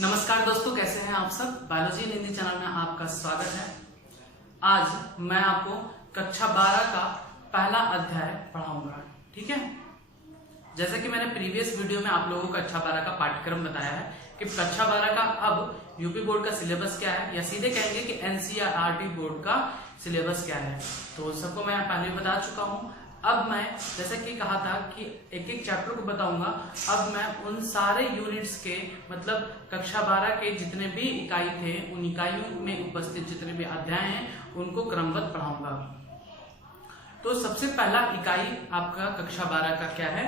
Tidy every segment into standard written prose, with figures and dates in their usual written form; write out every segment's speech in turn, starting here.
नमस्कार दोस्तों, कैसे हैं आप सब। बायोलॉजी इन हिंदी चैनल में आपका स्वागत है। आज मैं आपको कक्षा 12 का पहला अध्याय पढ़ाऊंगा। ठीक है, जैसा कि मैंने प्रीवियस वीडियो में आप लोगों को कक्षा 12 का पाठ्यक्रम बताया है कि कक्षा 12 का अब यूपी बोर्ड का सिलेबस क्या है, या सीधे कहेंगे कि एनसीईआरटी बोर्ड का सिलेबस क्या है, तो सबको मैं पहले बता चुका हूँ। अब मैं जैसे कि कहा था कि एक एक चैप्टर को बताऊंगा, अब मैं उन सारे यूनिट्स के मतलब कक्षा 12 के जितने भी इकाई थे उन इकाइयों में उपस्थित जितने भी अध्याय हैं उनको क्रमबद्ध पढ़ाऊंगा। तो सबसे पहला इकाई आपका कक्षा 12 का क्या है?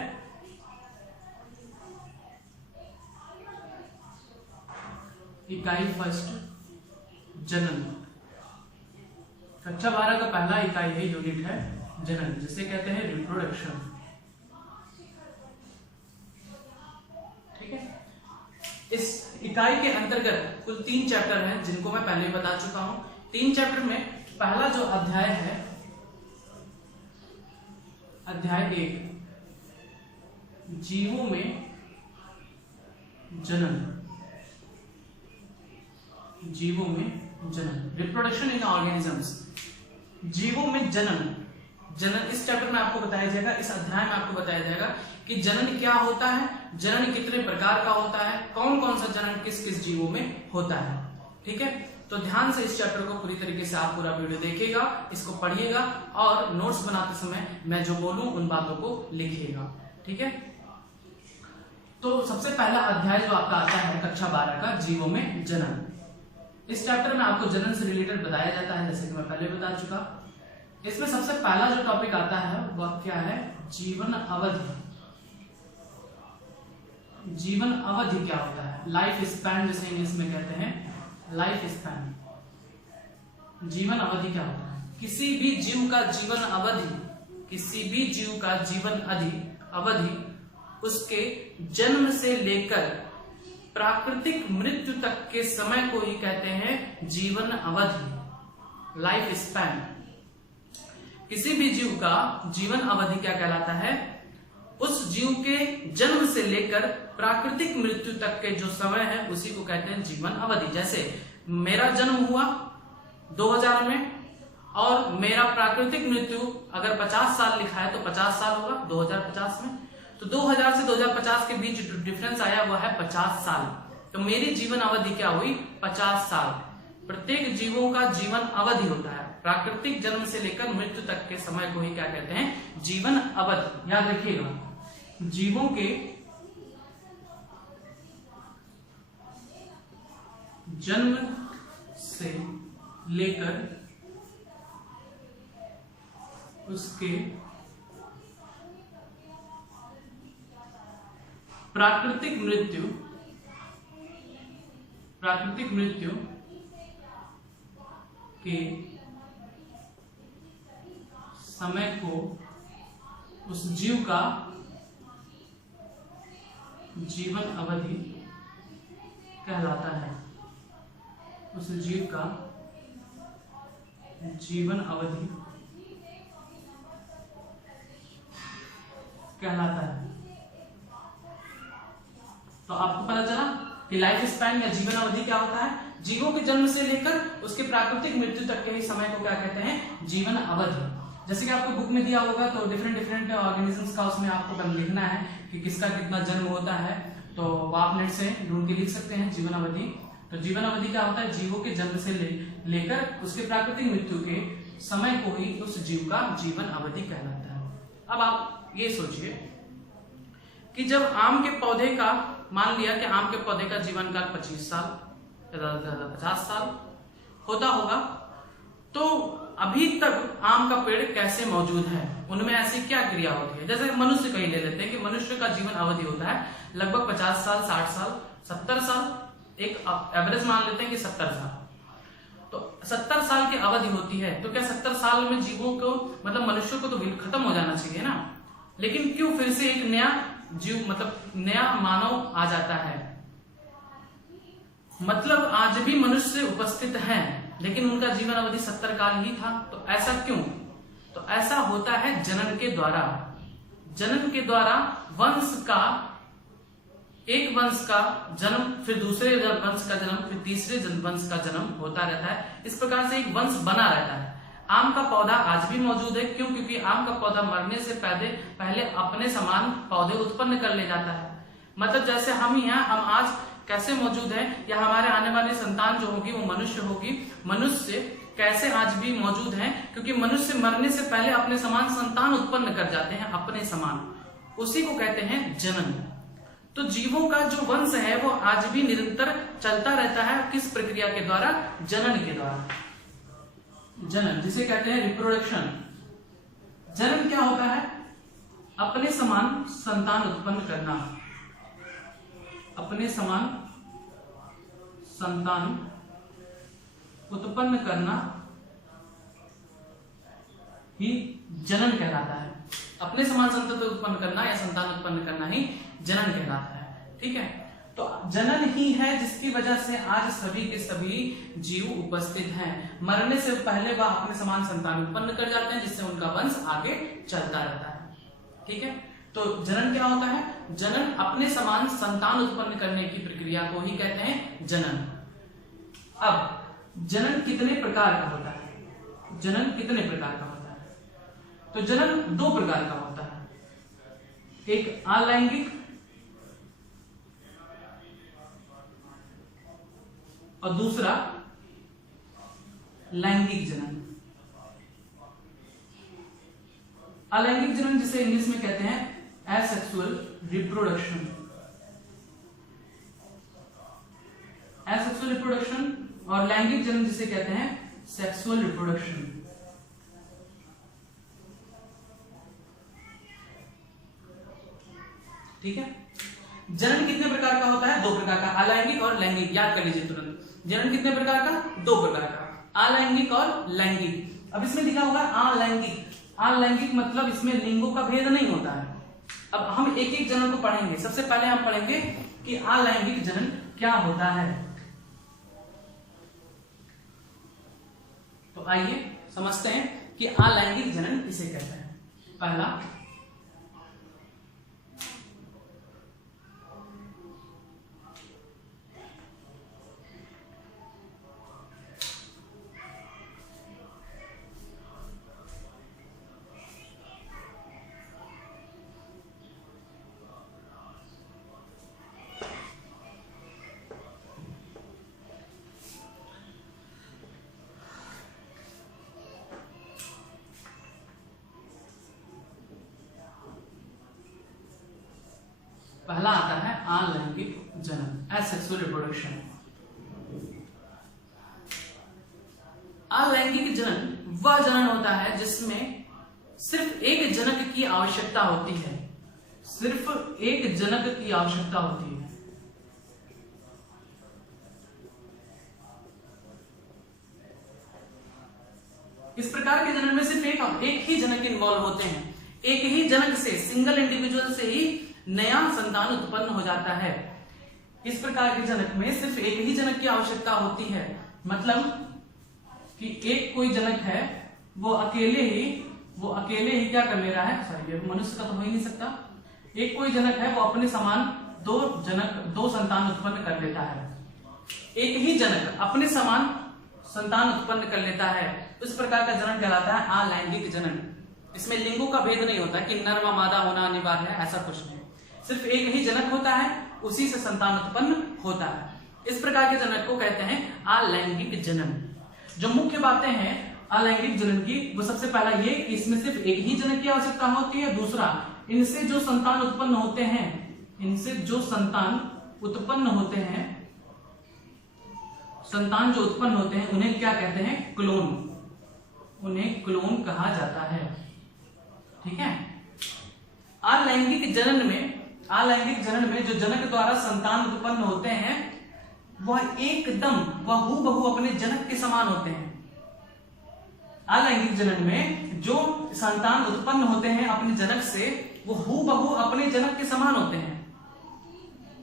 इकाई फर्स्ट, जनन। कक्षा 12 का पहला इकाई है, यूनिट है जनन, जिसे कहते हैं रिप्रोडक्शन। ठीक है, इस इकाई के अंतर्गत कुल 3 चैप्टर हैं जिनको मैं पहले बता चुका हूं। 3 चैप्टर में पहला जो अध्याय है, अध्याय 1, जीवों में जनन। जीवों में जनन, रिप्रोडक्शन इन ऑर्गेनिजम्स। जीवों में जनन, जनन इस चैप्टर में आपको बताया जाएगा, इस अध्याय में आपको बताया जाएगा कि जनन क्या होता है, जनन कितने प्रकार का होता है, कौन कौन सा जनन किस किस जीवों में होता है। ठीक है, तो ध्यान से इस चैप्टर को पूरी तरीके से आप पूरा वीडियो देखिएगा, इसको पढ़िएगा और नोट्स बनाते समय मैं जो बोलूं उन बातों को लिखिएगा। ठीक है, तो सबसे पहला अध्याय जो आपका आता है कक्षा 12 का, जीवों में जनन। इस चैप्टर में आपको जनन से रिलेटेड बताया जाता है, जैसे कि मैं पहले बता चुका। इसमें सबसे पहला जो टॉपिक आता है वह क्या है? जीवन अवधि। जीवन अवधि क्या होता है? लाइफ स्पैन जिसे इंग्लिश में कहते हैं, लाइफ स्पैन। जीवन अवधि क्या होता है? किसी भी जीव का जीवन अवधि, किसी भी जीव का जीवन अवधि उसके जन्म से लेकर प्राकृतिक मृत्यु तक के समय को ही कहते हैं जीवन अवधि, लाइफ स्पैन। किसी भी जीव का जीवन अवधि क्या कहलाता है? उस जीव के जन्म से लेकर प्राकृतिक मृत्यु तक के जो समय है उसी को कहते हैं जीवन अवधि। जैसे मेरा जन्म हुआ 2000 में और मेरा प्राकृतिक मृत्यु अगर 50 साल लिखा है तो 50 साल होगा 2050 में, तो 2000 से 2050 के बीच जो डिफरेंस आया वह है 50 साल। तो मेरी जीवन अवधि क्या हुई? 50 साल। प्रत्येक जीवों का जीवन अवधि होता है, प्राकृतिक जन्म से लेकर मृत्यु तक के समय को ही क्या कहते हैं? जीवन अवधि। याद रखिएगा, जीवों के जन्म से लेकर उसके प्राकृतिक मृत्यु के समय को उस जीव का जीवन अवधि कहलाता है। उस जीव का जीवन अवधि कहलाता है। तो आपको पता चला कि लाइफ स्पैन या जीवन अवधि क्या होता है? जीवों के जन्म से लेकर उसके प्राकृतिक मृत्यु तक के ही समय को क्या कहते हैं? जीवन अवधि। जैसे कि आपको बुक में दिया होगा तो डिफरेंट ऑर्गेनिजम्स का उसमें आपको लिखना है कि किसका कितना जन्म होता है, तो आप नेट से ढूंढ के लिख सकते हैं जीवन अवधि। तो जीवन अवधि क्या होता है? जीवों के जन्म से लेकर उसके प्राकृतिक मृत्यु के समय को ही उस जीव का जीवन अवधि कहलाता है। अब आप ये सोचिए कि जब आम के पौधे का, मान लिया कि आम के पौधे का जीवन काल 25 साल, 50 साल होता होगा, तो अभी तक आम का पेड़ कैसे मौजूद है? उनमें ऐसी क्या क्रिया होती है? जैसे मनुष्य का ही ले लेते हैं कि मनुष्य का जीवन अवधि होता है लगभग 50 साल, 60 साल, 70 साल, एक एवरेज मान लेते हैं कि 70 साल। तो 70 साल की अवधि होती है, तो क्या 70 साल में जीवों को मतलब मनुष्य को तो खत्म हो जाना चाहिए ना, लेकिन क्यों फिर से एक नया जीव मतलब नया मानव आ जाता है? मतलब आज भी मनुष्य उपस्थित हैं, लेकिन उनका जीवन अवधि 70 काल ही था। तो ऐसा क्यों? तो ऐसा होता है जनन के द्वारा। जनन के द्वारा वंश का एक वंश का जन्म, फिर दूसरे वंश का जन्म, फिर तीसरे वंश का जन्म होता रहता है। इस प्रकार से एक वंश बना रहता है। आम का पौधा आज भी मौजूद है, क्यों? क्योंकि आम का पौधा मरने से पहले अपने समान पौधे उत्पन्न कर ले जाता है। मतलब जैसे हम ही हैं, हम आज कैसे मौजूद हैं, या हमारे आने वाली संतान जो होगी वो मनुष्य होगी, मनुष्य कैसे आज भी मौजूद हैं, क्योंकि मनुष्य मरने से पहले अपने समान संतान उत्पन्न कर जाते हैं, अपने समान। उसी को कहते हैं जनन। तो जीवों का जो वंश है वो आज भी निरंतर चलता रहता है। किस प्रक्रिया के द्वारा? जनन के द्वारा। जनन जिसे कहते हैं रिप्रोडक्शन। जनन क्या होता है? अपने समान संतान उत्पन्न करना, अपने समान संतान उत्पन्न करना ही जनन कहलाता है। अपने समान संतान उत्पन्न करना या संतान उत्पन्न करना ही जनन कहलाता है। ठीक है, तो जनन ही है जिसकी वजह से आज सभी के सभी जीव उपस्थित हैं। मरने से पहले वह अपने समान संतान उत्पन्न कर जाते हैं, जिससे उनका वंश आगे चलता रहता है। ठीक है, तो जनन क्या होता है? जनन अपने समान संतान उत्पन्न करने की प्रक्रिया को ही कहते हैं जनन। अब जनन कितने प्रकार का होता है? जनन कितने प्रकार का होता है? तो जनन दो प्रकार का होता है, एक अलैंगिक और दूसरा लैंगिक जनन। अलैंगिक जनन जिसे इंग्लिश में कहते हैं एसेक्सुअल रिप्रोडक्शन। एसेक्सुअल रिप्रोडक्शन और लैंगिक जनन जिसे कहते हैं सेक्सुअल रिप्रोडक्शन। ठीक है, जनन कितने प्रकार का होता है? दो प्रकार का, अलैंगिक और लैंगिक। याद कर लीजिए तुरंत, जनन कितने प्रकार का? दो प्रकार का, अलैंगिक और लैंगिक। अब इसमें लिखा हुआ है अलैंगिक। अलैंगिक मतलब इसमें लिंगों का भेद नहीं होता है। अब हम एक एक जनन को पढ़ेंगे। सबसे पहले हम पढ़ेंगे कि अलैंगिक जनन क्या होता है। तो आइए समझते हैं कि अलैंगिक जनन किसे कहते हैं। पहला, पहला आता है अलैंगिक जनन, एसेक्सुअल रिप्रोडक्शन। अलैंगिक जनन वह जनन होता है जिसमें सिर्फ एक जनक की आवश्यकता होती है, सिर्फ एक जनक की आवश्यकता होती है। इस प्रकार के जनन में सिर्फ एक ही जनक इन्वॉल्व होते हैं। एक ही जनक से, सिंगल इंडिविजुअल से ही नया संतान उत्पन्न हो जाता है। इस प्रकार के जनक में सिर्फ एक ही जनक की आवश्यकता होती है। मतलब कि एक कोई जनक है, वो अकेले ही क्या कर ले रहा है? सॉरी, मनुष्य का तो हो ही नहीं सकता। एक कोई जनक है, वो अपने समान दो संतान उत्पन्न कर लेता है। एक ही जनक अपने समान संतान उत्पन्न कर लेता है। इस प्रकार का जनन कहलाता है अलैंगिक जनन। इसमें लिंगों का भेद नहीं होता कि नर व मादा होना अनिवार्य है, ऐसा कुछ नहीं। सिर्फ एक ही जनक होता है, उसी से संतान उत्पन्न होता है। इस प्रकार के जनक को कहते हैं अलैंगिक जनन। जो मुख्य बातें हैं अलैंगिक जनन की, वो सबसे पहला ये कि इसमें सिर्फ एक ही जनक की आवश्यकता होती है। दूसरा, इनसे जो संतान उत्पन्न होते हैं, संतान जो उत्पन्न होते हैं उन्हें क्या कहते हैं? क्लोन। उन्हें क्लोन कहा जाता है। ठीक है, अलैंगिक जनन में जो जनक द्वारा संतान उत्पन्न होते हैं वह हूबहू अपने जनक के समान होते हैं। अलैंगिक जनन में जो संतान उत्पन्न होते हैं अपने जनक से, वो हूबहू अपने जनक के समान होते हैं।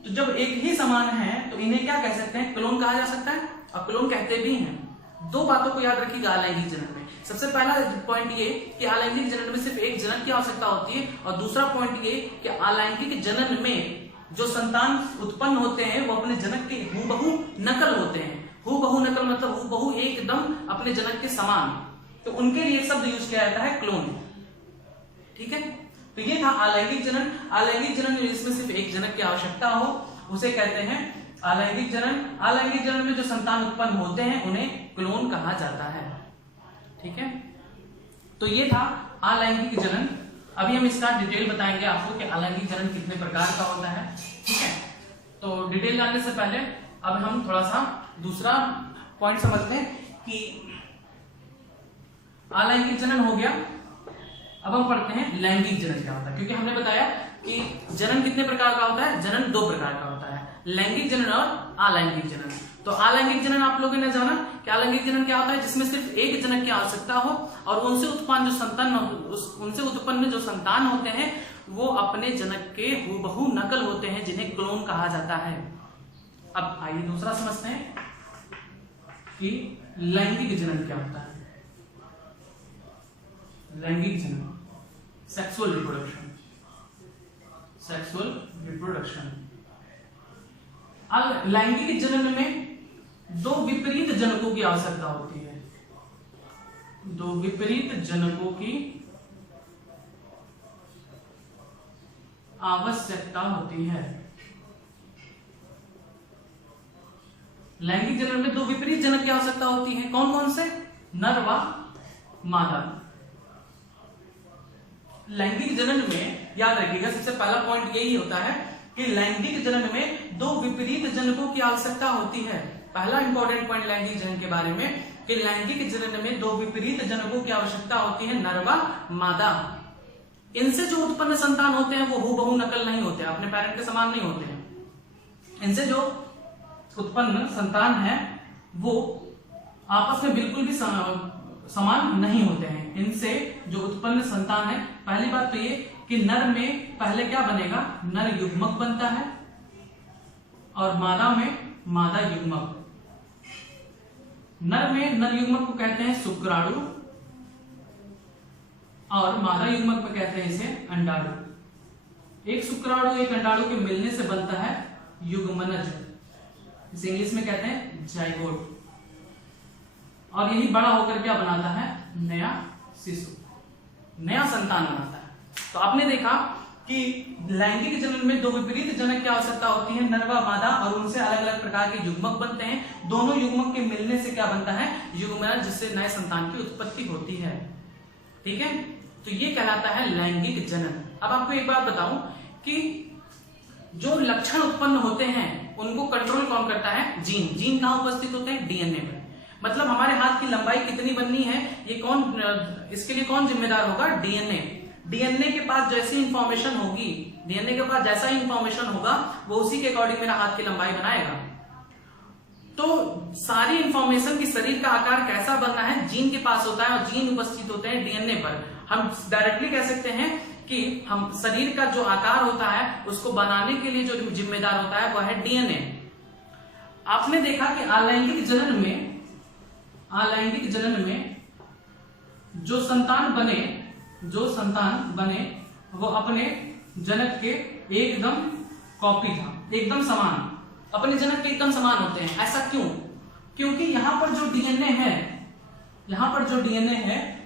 तो जब एक ही समान है तो इन्हें क्या कह सकते हैं? क्लोन कहा जा सकता है, और क्लोन कहते भी हैं। दो बातों को याद रखिएगा अलैंगिक जनन में। सबसे पहला पॉइंट ये कि अलैंगिक जनन में सिर्फ एक जनक की आवश्यकता होती है, और दूसरा पॉइंट ये कि अलैंगिक जनन में जो संतान उत्पन्न होते हैं वो अपने जनक के हूबहू नकल होते हैं। हूबहू नकल मतलब हूबहू एकदम अपने जनक के समान, तो उनके लिए शब्द यूज किया जाता है क्लोन। ठीक है, तो ये था अलैंगिक जनन। अलैंगिक जनन जिसमें सिर्फ एक जनक की आवश्यकता हो उसे कहते हैं अलैंगिक जनन। अलैंगिक जनन में जो संतान उत्पन्न होते हैं उन्हें क्लोन कहा जाता है। ठीक है, तो ये था अलैंगिक जनन। अभी हम इसका डिटेल बताएंगे आपको कि अलैंगिक जनन कितने प्रकार का होता है। ठीक है, तो डिटेल जानने से पहले अब हम थोड़ा सा दूसरा पॉइंट समझते हैं कि अलैंगिक जनन हो गया। अब हम पढ़ते हैं लैंगिक जनन क्या होता है, क्योंकि हमने बताया कि जनन कितने प्रकार का होता है, जनन 2 प्रकार का होता है, लैंगिक जनन और अलैंगिक जनन। तो अलैंगिक जनन आप लोगों ने जाना कि अलैंगिक जनन क्या होता है, जिसमें सिर्फ एक जनक की आवश्यकता हो और उनसे उत्पन्न जो संतान होते हैं वो अपने जनक के हूबहू नकल होते हैं, जिन्हें क्लोन कहा जाता है। अब आइए दूसरा समझते हैं कि लैंगिक जनन क्या होता है। लैंगिक जनन, सेक्सुअल रिप्रोडक्शन। सेक्सुअल रिप्रोडक्शन, लैंगिक जनन में 2 विपरीत जनकों की आवश्यकता होती है। 2 विपरीत जनकों की आवश्यकता होती है। लैंगिक जनन में 2 विपरीत जनक की आवश्यकता होती है। कौन कौन से? नर व मादा। लैंगिक जनन में याद रखिएगा सबसे पहला पॉइंट यही होता है कि लैंगिक जनन में 2 विपरीत जनकों की आवश्यकता होती है। पहला इंपॉर्टेंट पॉइंट लैंगिक जनन के बारे में कि लैंगिक जनन में 2 विपरीत जनकों की आवश्यकता होती है, नर व मादा। इनसे जो उत्पन्न संतान होते हैं वो हूबहू नकल नहीं होते, अपने पेरेंट के समान नहीं होते हैं। इनसे जो उत्पन्न संतान है वो आपस में बिल्कुल भी समान नहीं होते हैं। इनसे जो उत्पन्न संतान है, पहली बात तो ये कि नर में पहले क्या बनेगा, नर युग्मक बनता है और मादा में मादा युग्मक। नर में नर युग्मक को कहते हैं शुक्राणु और मादा युग्मक में कहते हैं इसे अंडाणु। एक शुक्राणु एक अंडाणु के मिलने से बनता है युग्मनज, इसे इंग्लिश में कहते हैं जाइगोट। और यही बड़ा होकर क्या बनाता है, नया शिशु, नया संतान बनाता है। तो आपने देखा कि लैंगिक जनन में 2 विपरीत जनक की आवश्यकता होती है, नर व मादा, और उनसे अलग अलग प्रकार के युग्मक बनते हैं। दोनों युग्मक के मिलने से क्या बनता है, युग्मनज, जिससे नए संतान की उत्पत्ति होती है। ठीक है, तो ये कहलाता है लैंगिक जनन। अब आपको एक बात बताऊं कि जो लक्षण उत्पन्न होते हैं उनको कंट्रोल कौन करता है, जीन। जीन कहां उपस्थित होते हैं, डीएनए में। मतलब हमारे हाथ की लंबाई कितनी बननी है, ये कौन, इसके लिए कौन जिम्मेदार होगा, डीएनए। डीएनए के पास जैसी इंफॉर्मेशन होगी, डीएनए के पास जैसा इंफॉर्मेशन होगा वो उसी के अकॉर्डिंग मेरा हाथ की लंबाई बनाएगा। तो सारी इंफॉर्मेशन की शरीर का आकार कैसा बनना है जीन के पास होता है, और जीन उपस्थित होते हैं डीएनए पर। हम डायरेक्टली कह सकते हैं कि हम शरीर का जो आकार होता है उसको बनाने के लिए जो जिम्मेदार होता है वह है डीएनए। आपने देखा कि अलैंगिक जनन में जो संतान बने वो अपने जनक के एकदम कॉपी था, एकदम समान, अपने जनक के एकदम समान होते हैं। ऐसा क्यों? क्योंकि यहां पर जो डीएनए है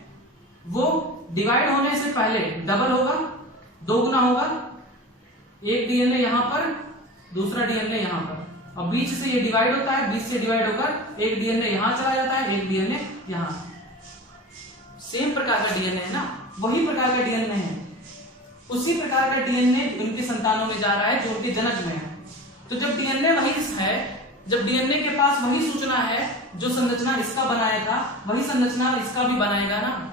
वो डिवाइड होने से पहले डबल होगा, 2 गुना होगा। एक डीएनए यहां पर, दूसरा डीएनए यहां पर, और बीच से ये डिवाइड होता है, बीच से डिवाइड होकर एक डीएनए यहां चला जाता है, एक डीएनए यहां। सेम प्रकार का डीएनए है ना, वही प्रकार का डीएनए है, उसी प्रकार का डीएनए उनके संतानों में जा रहा है जो उनके जनक में है। तो जब डीएनए वही है, जब डीएनए के पास वही सूचना है, जो संरचना इसका बनाया था वही संरचना इसका भी बनाएगा ना।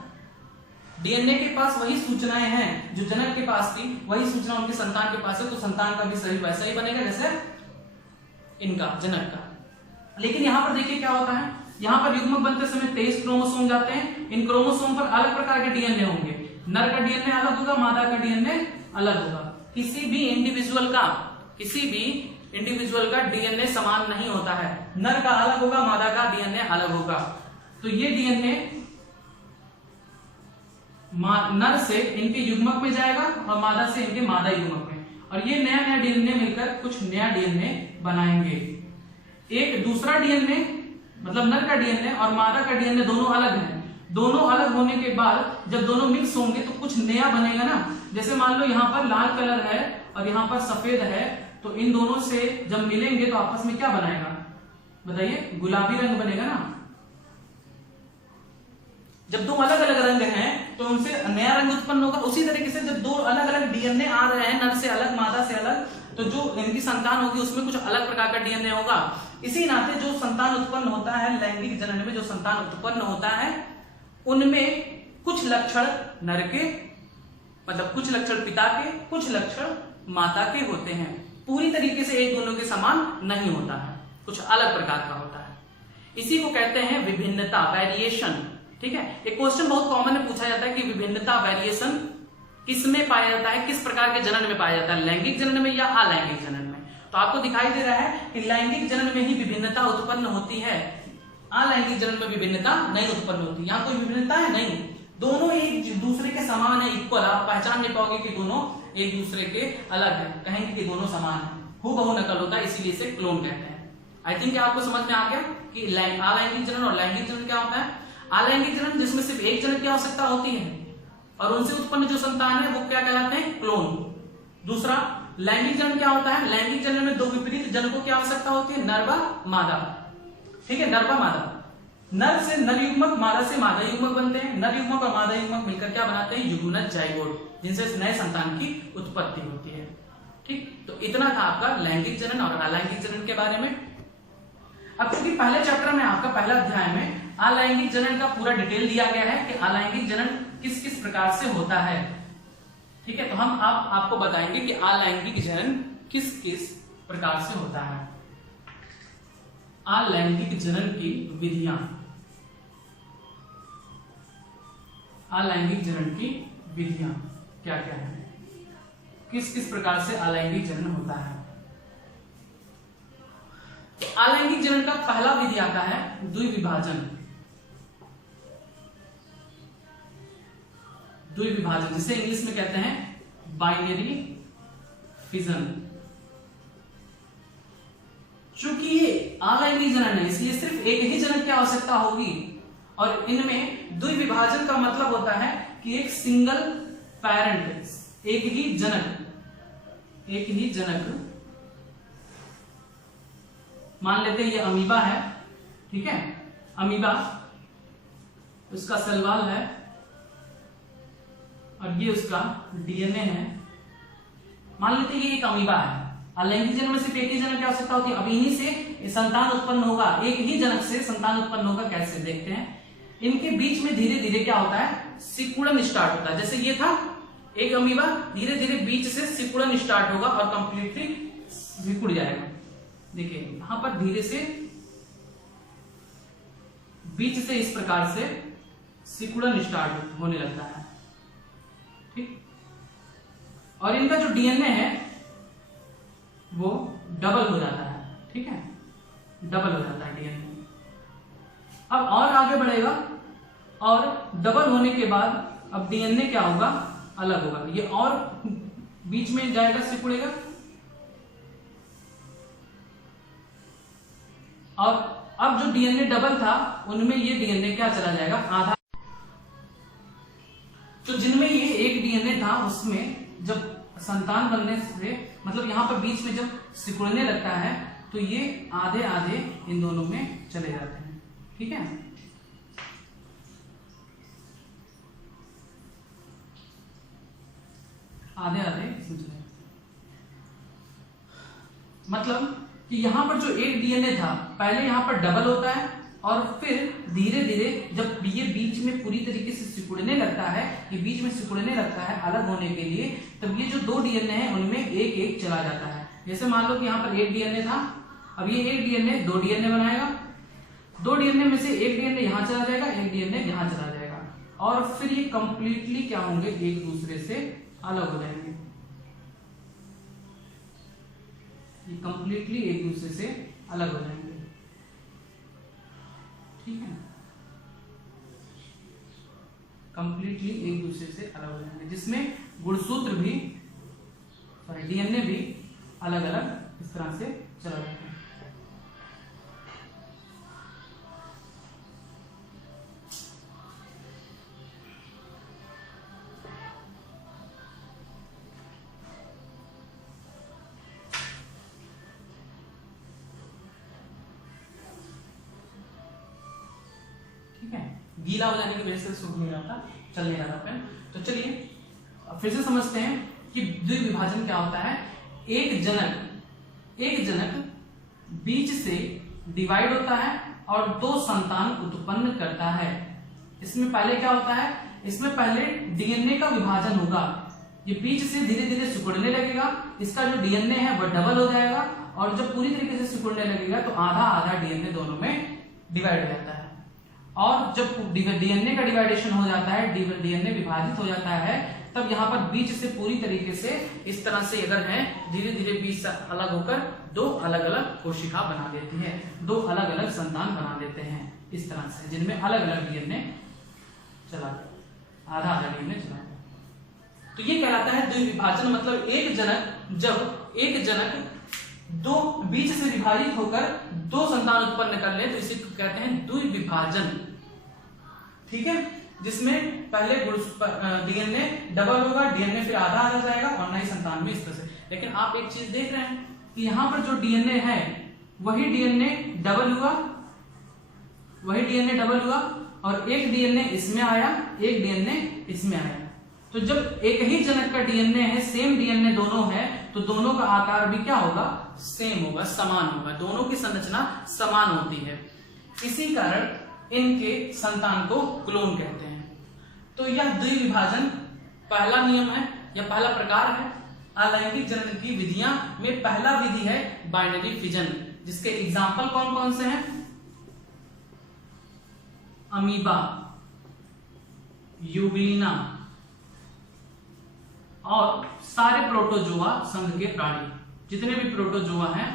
डीएनए के पास वही सूचनाएं हैं जो जनक के पास थी, वही सूचना उनके संतान के पास है, तो संतान का भी शरीर वैसा ही बनेगा जैसे इनका, जनक का। लेकिन यहां पर देखिए क्या होता है, यहां पर युग्मक बनते समय 23 क्रोमोसोम जाते हैं। इन क्रोमोसोम पर अलग प्रकार के डीएनए होंगे, नर का डीएनए अलग होगा, मादा का डीएनए अलग होगा। किसी भी इंडिविजुअल का डीएनए समान नहीं होता है, नर का अलग होगा, मादा का डीएनए अलग होगा। तो ये डीएनए नर से इनके युग्मक में जाएगा और मादा से इनके मादा युग्मक में, और ये नया नया डीएनए मिलकर कुछ नया डीएनए बनाएंगे। एक दूसरा डीएनए मतलब नर का डीएनए और मादा का डीएनए दोनों अलग हैं। दोनों अलग होने के बाद जब दोनों मिक्स होंगे तो कुछ नया बनेगा ना। जैसे मान लो यहाँ पर लाल कलर है और यहाँ पर सफेद है, तो इन दोनों से जब मिलेंगे तो आपस में क्या बनाएगा बताइए? गुलाबी रंग बनेगा ना। जब दो अलग अलग रंग हैं तो उनसे नया रंग उत्पन्न होगा। उसी तरीके से जब दो अलग अलग डीएनए आ रहे हैं, नर से अलग मादा से अलग, तो जो इनकी संतान होगी उसमें कुछ अलग प्रकार का डीएनए होगा। इसी नाते जो संतान उत्पन्न होता है लैंगिक जनन में, जो संतान उत्पन्न होता है उनमें कुछ लक्षण नर के मतलब कुछ लक्षण पिता के, कुछ लक्षण माता के होते हैं। पूरी तरीके से एक दोनों के समान नहीं होता है, कुछ अलग प्रकार का होता है। इसी को कहते हैं विभिन्नता, वेरिएशन। ठीक है, एक क्वेश्चन बहुत कॉमन है, पूछा जाता है कि विभिन्नता वेरिएशन किस में पाया जाता है, किस प्रकार के जनन में पाया जाता है, लैंगिक जनन में या अलैंगिक जनन में? तो आपको दिखाई दे रहा है कि लैंगिक जनन में ही विभिन्नता उत्पन्न होती है, अलैंगिक जनन में विभिन्नता नहीं उत्पन्न होती। यहाँ कोई विभिन्नता है नहीं, दोनों एक दूसरे के समान है, इक्वल। आप पहचान नहीं पाओगे कि दोनों एक दूसरे के अलग है, कहेंगे कि दोनों समान है, हूबहू नकल होता है, इसीलिए इसे क्लोन कहते हैं। आई थिंक आपको समझ में आ गया कि अलैंगिक जनन और लैंगिक जनन क्या होता है। अलैंगिक जनन जिसमें सिर्फ एक जनन की आवश्यकता होती है और उनसे उत्पन्न जो संतान है वो क्या कहलाते हैं? क्लोन। दूसरा लैंगिक जनन क्या होता है? लैंगिक जनन में दो विपरीत जनकों की आवश्यकता होती है, नर व मादा। ठीक है, नर व मादा। नर से नर युग्मक, मादा से मादा युग्मक बनते हैं। नर युग्मक और मादा युग्मक मिलकर क्या बनाते हैं? युग्मनज जाइगोट, जिनसे नए संतान की उत्पत्ति होती है। ठीक, तो इतना था आपका लैंगिक जनन और अलैंगिक जनन के बारे में। अब चूंकि पहले चैप्टर में आपका पहला अध्याय में अलैंगिक जनन का पूरा डिटेल दिया गया है कि अलैंगिक जनन किस किस प्रकार से होता है। ठीक है, तो हम आपको बताएंगे कि अलैंगिक जनन किस किस प्रकार से होता है। अलैंगिक जनन की विधियां, अलैंगिक जनन की विधियां क्या क्या है, किस किस प्रकार से अलैंगिक जनन होता है। अलैंगिक जनन का पहला विधि आता है द्विविभाजन। द्विविभाजन जिसे इंग्लिश में कहते हैं बाइनरी फिजन। चूंकि ये अलैंगिक जनन है इसलिए सिर्फ एक ही जनक की आवश्यकता होगी, और इनमें द्विविभाजन का मतलब होता है कि एक सिंगल पेरेंट, एक ही जनक मान लेते हैं ये अमीबा है। ठीक है, अमीबा, उसका सेल वॉल है और ये उसका डीएनए है। मान लेते हैं ये एक अमीबा है। अलैंगिक जनन में सिर्फ एक ही जनक की आवश्यकता होती है। अब इन्हीं से संतान उत्पन्न होगा, एक ही जनक से संतान उत्पन्न होगा। कैसे देखते हैं, इनके बीच में धीरे धीरे क्या होता है? सिकुड़न स्टार्ट होता है। जैसे ये था एक अमीबा, धीरे धीरे बीच से सिकुड़न स्टार्ट होगा और कंप्लीटली सिकुड़ जाएगा। देखिए यहां पर धीरे से बीच से इस प्रकार से सिकुड़न स्टार्ट होने लगता है। ठीक, और इनका जो डीएनए है वो डबल हो जाता है। ठीक है, डबल हो जाता है डीएनए। अब और आगे बढ़ेगा और डबल होने के बाद अब डीएनए क्या होगा? अलग होगा। ये और बीच में जाएगा, सिकुड़ेगा, और अब जो डीएनए डबल था उनमें ये डीएनए क्या चला जाएगा? आधा। तो जिनमें ये एक डीएनए था उसमें जब संतान बनने से मतलब यहां पर बीच में जब सिकुड़ने लगता है तो ये आधे आधे इन दोनों में चले जाते हैं। ठीक है, आधे आधे इसमें चले जाते हैं। मतलब कि यहां पर जो एक डीएनए था पहले यहां पर डबल होता है और फिर धीरे धीरे जब ये बीच में पूरी तरीके से सिकुड़ने लगता है, ये बीच में सिकुड़ने लगता है अलग होने के लिए, तब ये जो दो डीएनए है उनमें एक एक चला जाता है। जैसे मान लो कि यहाँ पर एक डीएनए था, अब ये एक डीएनए दो डीएनए बनाएगा, दो डीएनए में से एक डीएनए यहां चला जाएगा, एक डीएनए यहां चला जाएगा, और फिर ये कंप्लीटली क्या होंगे? एक दूसरे से अलग हो जाएंगे। ये कंप्लीटली एक दूसरे से अलग हो जाएंगे। ठीक है, कंप्लीटली एक दूसरे से अलग हो जाएंगे, जिसमें गुणसूत्र भी है, डीएनए भी अलग अलग इस तरह से चला जाता है। ठीक है, गीला हो जाने की वजह से सूख नहीं रहा था, चल नहीं रहा था पेन। तो चलिए फिर से समझते हैं कि द्विविभाजन क्या होता है। एक जनक बीज से डिवाइड होता है और दो संतान उत्पन्न करता है। इसमें पहले क्या होता है, इसमें पहले डीएनए का विभाजन होगा, ये बीज से धीरे धीरे सिकुड़ने लगेगा, इसका जो डीएनए है वह डबल हो जाएगा और जब पूरी तरीके से सिकुड़ने लगेगा तो आधा आधा डीएनए दोनों में डिवाइड हो जाता है। और जब डीएनए का डिवाइडेशन हो जाता है, डीएनए विभाजित हो जाता है, तब यहाँ पर बीज से पूरी तरीके से इस तरह से अगर है धीरे धीरे बीज से अलग होकर दो अलग अलग कोशिका बना देती है, दो अलग अलग संतान बना देते हैं इस तरह से, जिनमें अलग अलग डीएनए चला आधा आधा डीएनए चला। तो ये कहलाता है द्विविभाजन। मतलब जब एक जनक दो बीज से विभाजित होकर दो संतान उत्पन्न कर ले तो इसे कहते हैं द्विविभाजन। ठीक है, जिसमें पहले डीएनए डबल होगा, डीएनए फिर आधा आधा जाएगा और नई संतान में इस तरह से। लेकिन आप एक चीज देख रहे हैं कि यहाँ पर जो डीएनए है वही डीएनए डबल हुआ और एक डीएनए इसमें आया, एक डीएनए इसमें आया। तो जब एक ही जनक का डीएनए है, सेम डीएनए दोनों है, तो दोनों का आकार भी क्या होगा, सेम होगा, समान होगा, दोनों की संरचना समान होती है। इसी कारण इनके संतान को क्लोन कहते हैं। तो यह द्विविभाजन पहला नियम है या पहला प्रकार है। अलैंगिक जनन की विधियां में पहला विधि है बाइनरी फिजन, जिसके एग्जाम्पल कौन कौन से हैं, अमीबा, यूग्लिना और सारे प्रोटोजोआ संघ के प्राणी। जितने भी प्रोटोजोआ हैं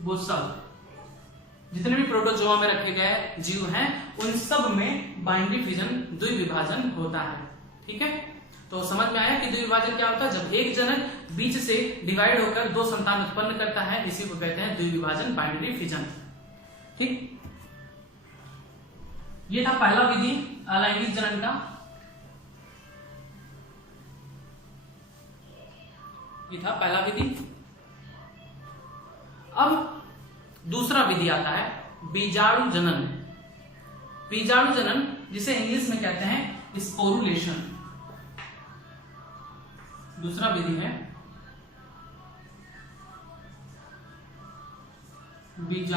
वो सब, जितने भी प्रोटोजोआ में रखे गए जीव हैं उन सब में बाइनरी फिजन द्विविभाजन होता है। ठीक है, तो समझ में आया कि द्विविभाजन क्या होता है। जब एक जनक बीज से डिवाइड होकर दो संतान उत्पन्न करता है, इसी को कहते हैं द्विविभाजन, बाइनरी फिजन। ठीक, ये था पहला विधि अलैंगिक जनन का। ये था पहला विधि। अब दूसरा विधि आता है बीजाणु जनन। बीजाणु जनन जिसे इंग्लिश में कहते हैं स्पोरुलेशन, दूसरा विधि है बीजाणु।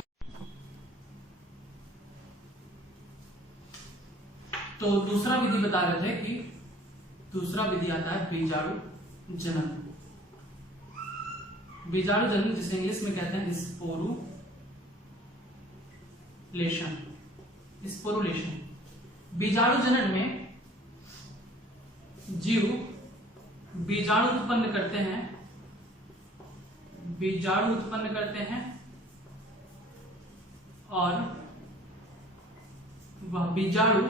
तो दूसरा विधि बता रहे थे कि दूसरा विधि आता है बीजाणु जनन। बीजाणु जनन जिसे इंग्लिश में कहते हैं स्पोरुलेशन। बीजाणु जनन में जीव बीजाणु उत्पन्न करते हैं और वह बीजाणु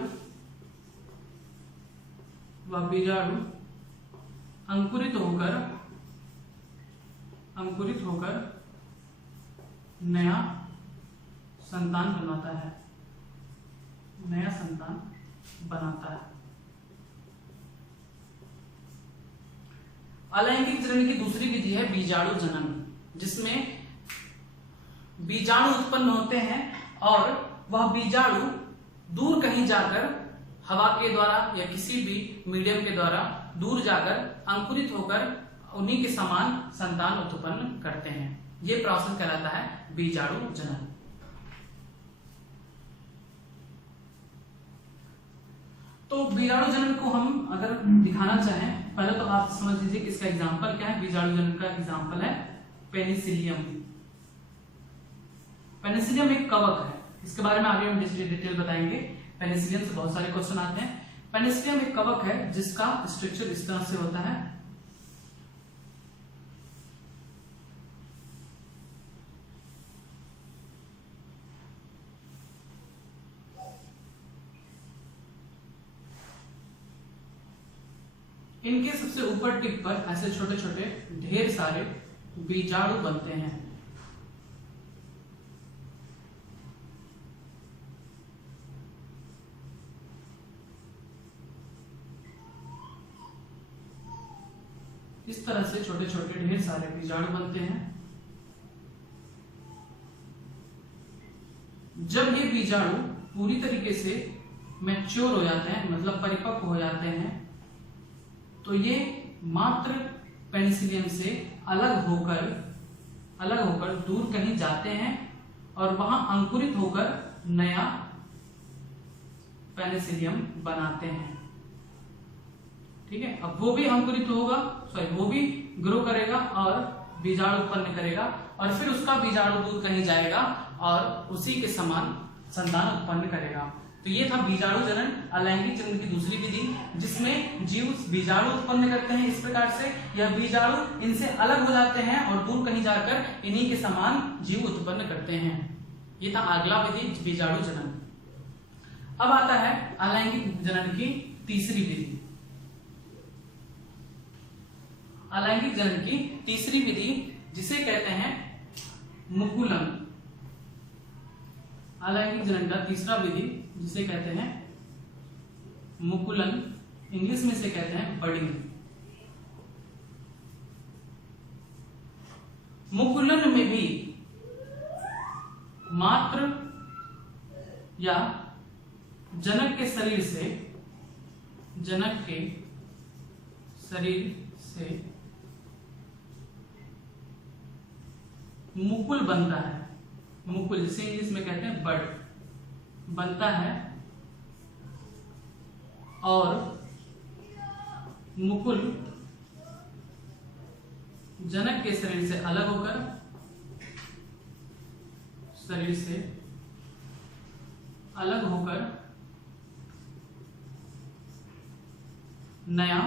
अंकुरित होकर नया संतान बनाता है। अलैंगिक जनन की दूसरी विधि है बीजाणु जनन, जिसमें बीजाणु उत्पन्न होते हैं और वह बीजाणु दूर कहीं जाकर हवा के द्वारा या किसी भी मीडियम के द्वारा दूर जाकर अंकुरित होकर उन्हीं के समान संतान उत्पन्न करते हैं। यह प्रोसेस कहलाता है बीजाणु जनन। तो बीजाणु जनन को हम अगर दिखाना चाहें, पहले तो आप समझ लीजिए कि इसका एग्जांपल क्या है। बीजाणु जनन का एग्जांपल है पेनिसिलियम। पेनिसिलियम एक कवक है, इसके बारे में आगे हम डिटेल बताएंगे। पेनिसिलियम से बहुत सारे क्वेश्चन आते हैं। पेनिसिलियम एक कवक है जिसका स्ट्रक्चर इस तरह से होता है। इनके सबसे ऊपर टिप पर ऐसे छोटे छोटे ढेर सारे बीजाणु बनते हैं। इस तरह से छोटे छोटे ढेर सारे बीजाणु बनते हैं। जब ये बीजाणु पूरी तरीके से मैच्योर हो जाते हैं, मतलब परिपक्व हो जाते हैं, तो ये मात्र पेनिसिलियम से अलग होकर दूर कहीं जाते हैं और वहां अंकुरित होकर नया पेनिसिलियम बनाते हैं। ठीक है, अब वो भी अंकुरित होगा, वो भी ग्रो करेगा और बीजाणु उत्पन्न करेगा और फिर उसका बीजाणु दूर कहीं जाएगा और उसी के समान संतान उत्पन्न करेगा। तो ये था बीजाणु जनन, अलैंगिक जनन की दूसरी विधि, जिसमें जीव बीजाणु उत्पन्न करते हैं। इस प्रकार से यह बीजाणु इनसे अलग हो जाते हैं और दूर कहीं जाकर इन्हीं के समान जीव उत्पन्न करते हैं। ये था अगला विधि, बीजाणु जनन। अब आता है अलैंगिक जनन की तीसरी विधि। अलैंगिक जनन की तीसरी विधि जिसे कहते हैं मुकुलन। अलैंगिक जनन का तीसरा विधि जिसे कहते हैं मुकुलन, इंग्लिश में से कहते हैं बडिंग। मुकुलन में भी मात्र या जनक के शरीर से मुकुल बनता है। मुकुल जिसे इंग्लिश में कहते हैं बड बनता है और मुकुल जनक के शरीर से अलग होकर नया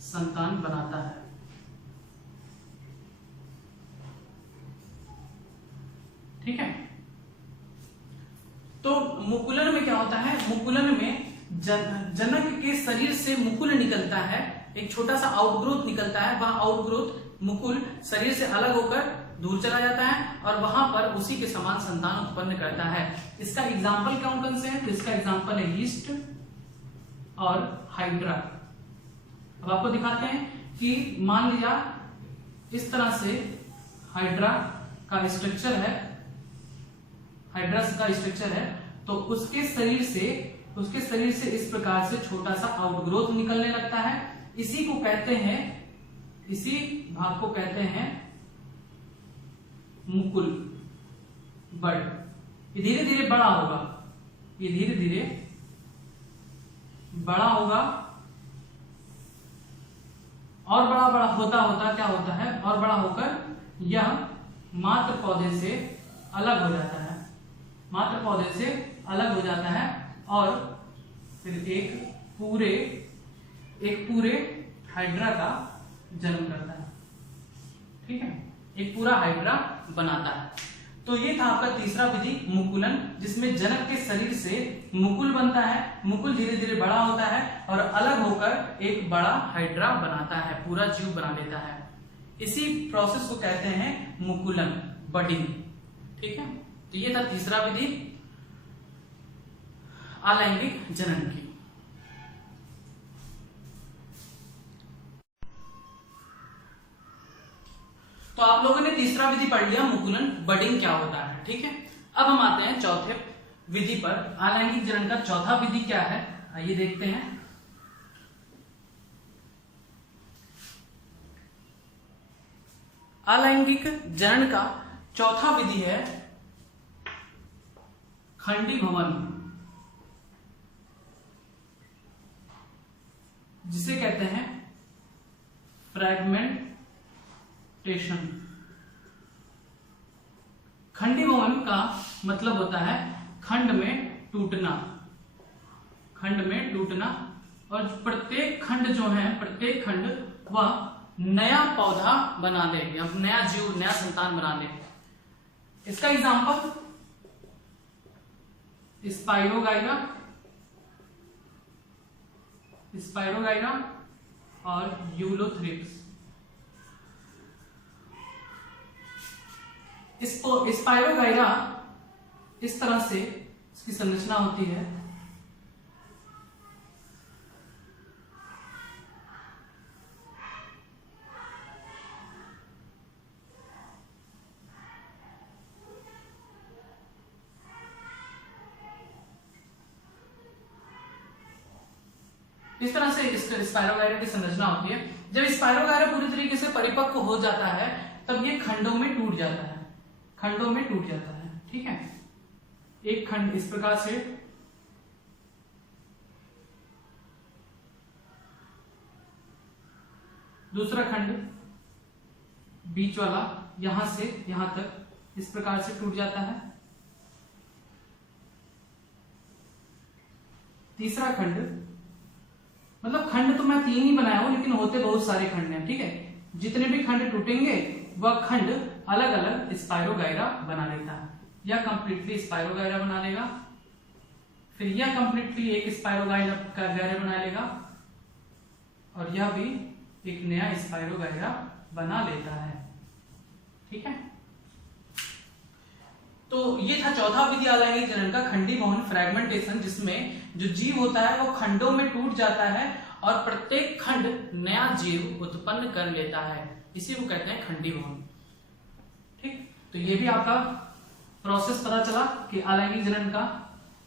संतान बनाता है। ठीक है, तो मुकुलन में क्या होता है? मुकुलन में जनक के शरीर से मुकुल निकलता है, एक छोटा सा आउटग्रोथ निकलता है। वह आउटग्रोथ मुकुल शरीर से अलग होकर दूर चला जाता है और वहां पर उसी के समान संतान उत्पन्न करता है। इसका एग्जाम्पल कौन कौन से है? तो इसका एग्जाम्पल है यीस्ट और हाइड्रा। अब आपको दिखाते हैं कि मान लिया इस तरह से हाइड्रा का स्ट्रक्चर है, तो उसके शरीर से इस प्रकार से छोटा सा आउटग्रोथ निकलने लगता है। इसी भाग को कहते हैं मुकुल बड। ये धीरे धीरे बड़ा होगा और बड़ा होता क्या होता है, और बड़ा होकर यह मात्र पौधे से अलग हो जाता है और फिर एक पूरे हाइड्रा का जन्म करता है। ठीक है, एक पूरा हाइड्रा बनाता है। तो ये था आपका तीसरा विधि मुकुलन, जिसमें जनक के शरीर से मुकुल बनता है। मुकुल धीरे धीरे बड़ा होता है और अलग होकर एक बड़ा हाइड्रा बनाता है, पूरा जीव बना लेता है। इसी प्रोसेस को कहते हैं मुकुलन, बडिंग। ठीक है, तो ये था तीसरा विधि अलैंगिक जनन की। तो आप लोगों ने तीसरा विधि पढ़ लिया, मुकुलन, बडिंग क्या होता है। ठीक है, अब हम आते हैं चौथे विधि पर। अलैंगिक जनन का चौथा विधि क्या है, आइए देखते हैं। अलैंगिक जनन का चौथा विधि है खंडीभवन, जिसे कहते हैं फ्रैगमेंटेशन। खंडीभवन का मतलब होता है खंड में टूटना, और प्रत्येक खंड वह नया पौधा बना ले या नया जीव, नया संतान बना ले। इसका एग्जाम्पल स्पाइरोगाइरा और यूलोथ्रिप्स। स्पाइरोगाइरा इस तरह से इसकी संरचना होती है। इस तरह से स्पाइरोगाइरा की संरचना होती है। जब स्पाइरोगाइरा पूरी तरीके से परिपक्व हो जाता है तब ये खंडों में टूट जाता है, खंडों में टूट जाता है। ठीक है, एक खंड इस प्रकार से, दूसरा खंड बीच वाला यहां से यहां तक इस प्रकार से टूट जाता है। तीसरा खंड, मतलब खंड तो मैं 3 ही बनाया हूं लेकिन होते बहुत सारे खंड हैं। ठीक है, जितने भी खंड टूटेंगे वह खंड अलग अलग स्पाइरोगाइरा बना लेता है। यह कंप्लीटली स्पाइरोगाइरा बना लेगा, फिर यह कंप्लीटली एक स्पाइरोगाइरा बना लेगा और यह भी एक नया स्पाइरोगाइरा बना लेता है। ठीक है, तो ये था चौथा विधि अलैंगिक जनन का, खंडीभवन फ्रैगमेंटेशन, जिसमें जो जीव होता है वो खंडों में टूट जाता है और प्रत्येक खंड नया जीव उत्पन्न कर लेता है। इसी को कहते हैं खंडीभवन। ठीक, तो ये भी आपका प्रोसेस पता चला कि अलैंगिक जनन का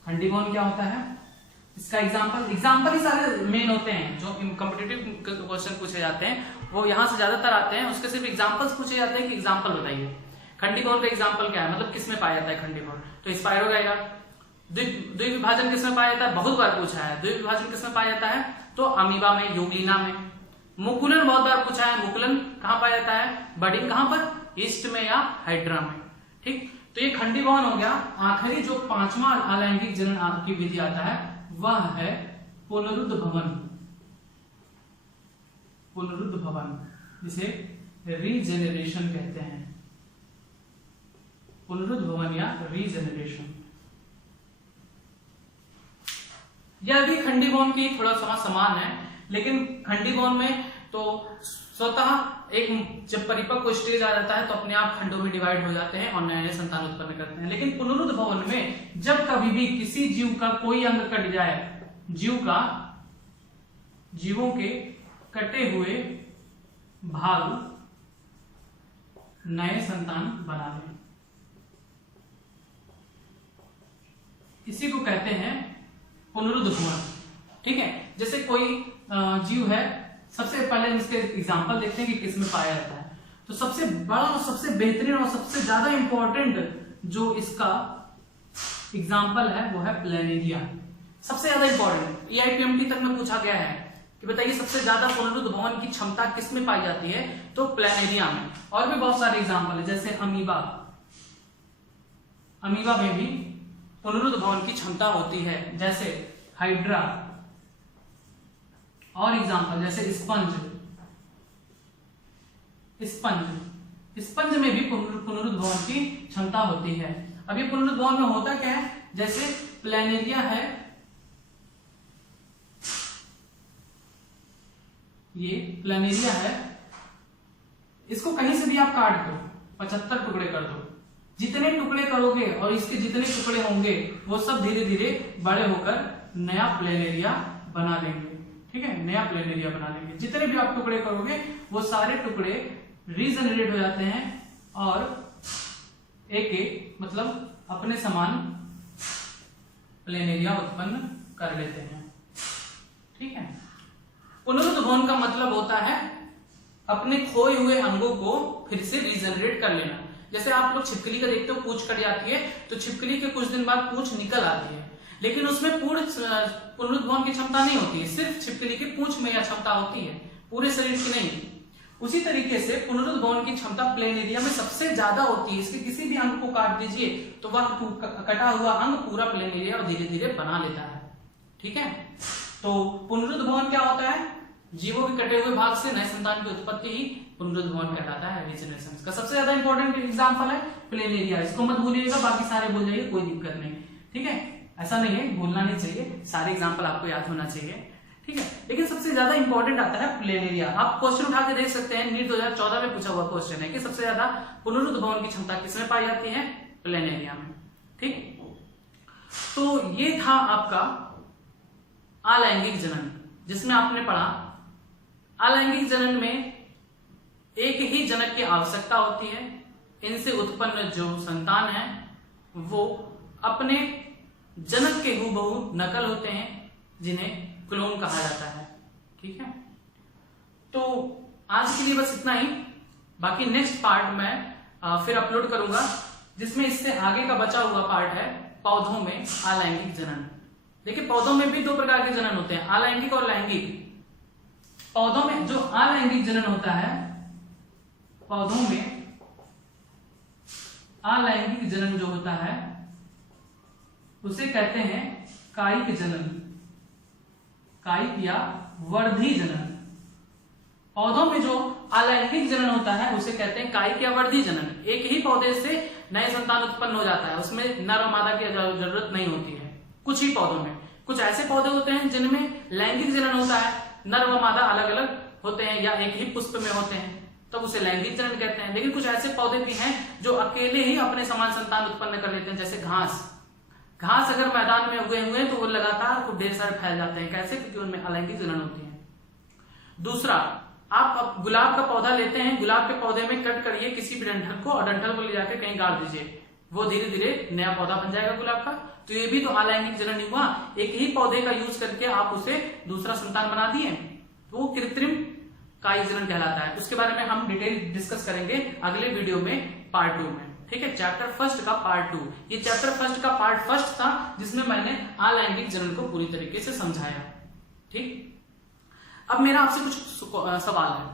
खंडीभवन क्या होता है। इसका एग्जाम्पल ही सारे मेन होते हैं जो कॉम्पिटिटिव क्वेश्चन पूछे जाते हैं, वो यहाँ से ज्यादातर आते हैं। उसके सिर्फ एग्जाम्पल्स पूछे जाते हैं कि एग्जाम्पल बताइए खंडीभवन का एग्जाम्पल क्या है, मतलब किसमें पाया जाता है खंडीभवन। तो स्पाइरोगाइरा। द्विविभाजन किसमें पाया जाता है, बहुत बार पूछा है। द्विविभाजन किसमें पाया जाता है, तो अमीबा में, यूग्लिना में। मुकुलन बहुत बार पूछा है, मुकुलन कहाँ पाया जाता है, बडिंग कहाँ पर, ईस्ट में या हाइड्रा में। ठीक, तो ये खंडीभवन हो गया। आखिरी जो 5वां अलैंगिक जनन की विधि आता है वह है पुनरुद्भवन। पुनरुद्भवन जिसे रीजेनरेशन कहते हैं, पुनरुद्भवन या रीजेनरेशन। यह भी खंडीभवन की थोड़ा सा समान है, लेकिन खंडीभवन में तो स्वतः एक जब परिपक्व स्टेज आ जाता है तो अपने आप खंडों में डिवाइड हो जाते हैं और नए नए संतान उत्पन्न करते हैं। लेकिन पुनरुद्भवन में जब कभी भी किसी जीव का कोई अंग कट जाए, जीवों के कटे हुए भाग नए संतान बना लें, इसी को कहते हैं पुनरुद्भवन। ठीक है, जैसे कोई जीव है, सबसे पहले इसके एग्जांपल देखते हैं कि किसमें पाया जाता है। तो सबसे बड़ा और सबसे बेहतरीन और सबसे ज्यादा इंपॉर्टेंट जो इसका एग्जांपल है वो है प्लेनेरिया। सबसे ज्यादा इंपॉर्टेंट EIPMT तक में पूछा गया है कि बताइए सबसे ज्यादा पुनरुद्भवन की क्षमता किसमें पाई जाती है, तो प्लेनेरिया में। और भी बहुत सारे एग्जांपल है, जैसे अमीबा में भी पुनरुद्भवन की क्षमता होती है, जैसे हाइड्रा। और एग्जांपल जैसे स्पंज में भी पुनरुद्भवन की क्षमता होती है। अब ये पुनरुद्भवन में होता क्या है, जैसे प्लेनेरिया है, ये प्लेनेरिया है, इसको कहीं से भी आप काट दो, 75 टुकड़े कर दो। जितने टुकड़े करोगे और इसके जितने टुकड़े होंगे वो सब धीरे धीरे बड़े होकर नया प्लेनेरिया बना लेंगे। ठीक है, नया प्लेनेरिया बना लेंगे। जितने भी आप टुकड़े करोगे वो सारे टुकड़े रीजनरेट हो जाते हैं और एक मतलब अपने समान प्लेनेरिया उत्पन्न कर लेते हैं। ठीक है, पुनरुद्भवन का मतलब होता है अपने खोए हुए अंगों को फिर से रीजनरेट कर लेना। जैसे आप लोग छिपकली का देखते हो, पूंछ कट जाती है तो छिपकली के कुछ दिन बाद पूंछ निकल आती है, लेकिन उसमें पूर्ण पुनरुद्भवन की क्षमता नहीं होती है, सिर्फ छिपकली की पूंछ में यह क्षमता होती है, पूरे शरीर की नहीं। उसी तरीके से पुनरुद्भवन की क्षमता प्लेनेरिया में सबसे ज्यादा होती है। इसके किसी भी अंग को काट दीजिए तो वह कटा हुआ अंग पूरा प्लेनेरिया और धीरे धीरे बना लेता है। ठीक है, तो पुनरुद्भवन क्या होता है, जीवों के कटे हुए भाग से नए संतान की उत्पत्ति ही पुनरुद्भवन कहलाता है, रीजनरेशन। इसका सबसे ज्यादा इंपॉर्टेंट एग्जांपल है प्लेनेरिया। इसको मत भूलिएगा, बाकी सारे भूल जाइए, कोई दिक्कत नहीं। ठीक है, ऐसा नहीं है, भूलना नहीं चाहिए, सारे एग्जांपल आपको याद होना चाहिए। ठीक है। लेकिन सबसे ज्यादा इंपॉर्टेंट आता है प्लेनेरिया। आप क्वेश्चन उठा के देख सकते हैं, नीट 2014 में पूछा हुआ क्वेश्चन है कि सबसे ज्यादा पुनरुद्भवन की क्षमता किसमें पाई जाती है? प्लेनेरिया में। ठीक, तो ये था आपका अलैंगिक जनन, जिसमें आपने पढ़ा अलैंगिक जनन में एक ही जनक की आवश्यकता होती है। इनसे उत्पन्न जो संतान है वो अपने जनक के हूबहू नकल होते हैं, जिन्हें क्लोन कहा जाता है। ठीक है, तो आज के लिए बस इतना ही। बाकी नेक्स्ट पार्ट मैं फिर अपलोड करूंगा, जिसमें इससे आगे का बचा हुआ पार्ट है पौधों में अलैंगिक जनन। देखिए, पौधों में भी दो प्रकार के जनन होते हैं, अलैंगिक और लैंगिक। पौधों में जो अलैंगिक जनन होता है, पौधों में अलैंगिक जनन जो होता है उसे कहते हैं कायिक जनन, कायिक या वर्धी जनन। पौधों में जो अलैंगिक जनन होता है उसे कहते हैं कायिक या वर्धी जनन। एक ही पौधे से नए संतान उत्पन्न हो जाता है, उसमें नर और मादा की जरूरत नहीं होती है। कुछ ही पौधों में, कुछ ऐसे पौधे होते हैं जिनमें लैंगिक जनन होता है, नर व मादा अलग अलग होते हैं या एक ही पुष्प में होते हैं, तब उसे लैंगिक जनन कहते हैं। लेकिन कुछ ऐसे पौधे भी हैं जो अकेले ही अपने समान संतान उत्पन्न कर लेते हैं, जैसे घास। घास अगर मैदान में उगे हुए हैं तो वो लगातार खूब ढेर सारे फैल जाते हैं। कैसे? क्योंकि उनमें अलैंगिक जनन होती है। दूसरा, आप गुलाब का पौधा लेते हैं, गुलाब के पौधे में कट करिए किसी भी डंठल को और डंठल को ले जाकर कहीं गाड़ दीजिए, वो धीरे धीरे नया पौधा बन जाएगा गुलाब का। तो ये भी तो अलैंगिक जनन हुआ, एक ही पौधे का यूज करके आप उसे दूसरा संतान बना दिए, तो वो कृत्रिम कायिक जनन कहलाता है। उसके बारे में हम डिटेल डिस्कस करेंगे अगले वीडियो में, पार्ट 2 में। ठीक है, चैप्टर फर्स्ट का पार्ट 2। ये चैप्टर फर्स्ट का पार्ट फर्स्ट था, जिसमें मैंने अलैंगिक जनन को पूरी तरीके से समझाया। ठीक, अब मेरा आपसे कुछ सवाल है।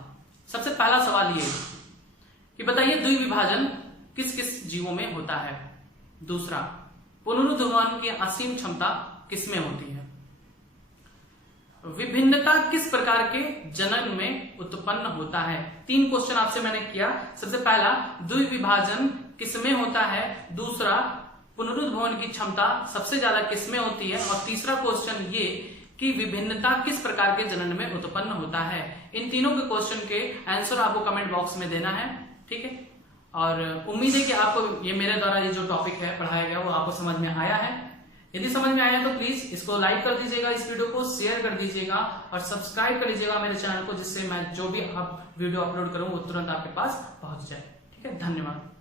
सबसे पहला सवाल ये कि बताइए द्विविभाजन किस किस जीवों में होता है? दूसरा, पुनरुद्भवन की असीम क्षमता किसमें होती है? विभिन्नता किस प्रकार के जनन में उत्पन्न होता है? 3 क्वेश्चन आपसे मैंने किया। सबसे पहला, द्विविभाजन किसमें होता है? दूसरा, पुनरुद्भवन की क्षमता सबसे ज्यादा किसमें होती है? और तीसरा क्वेश्चन ये कि विभिन्नता किस प्रकार के जनन में उत्पन्न होता है? इन तीनों के क्वेश्चन के आंसर आपको कमेंट बॉक्स में देना है। ठीक है, और उम्मीद है कि आपको ये मेरे द्वारा ये जो टॉपिक है पढ़ाया गया वो आपको समझ में आया है। यदि समझ में आया तो प्लीज इसको लाइक कर दीजिएगा, इस वीडियो को शेयर कर दीजिएगा और सब्सक्राइब कर लीजिएगा मेरे चैनल को, जिससे मैं जो भी वीडियो अपलोड करूं वो तुरंत आपके पास पहुंच जाए। ठीक है, धन्यवाद।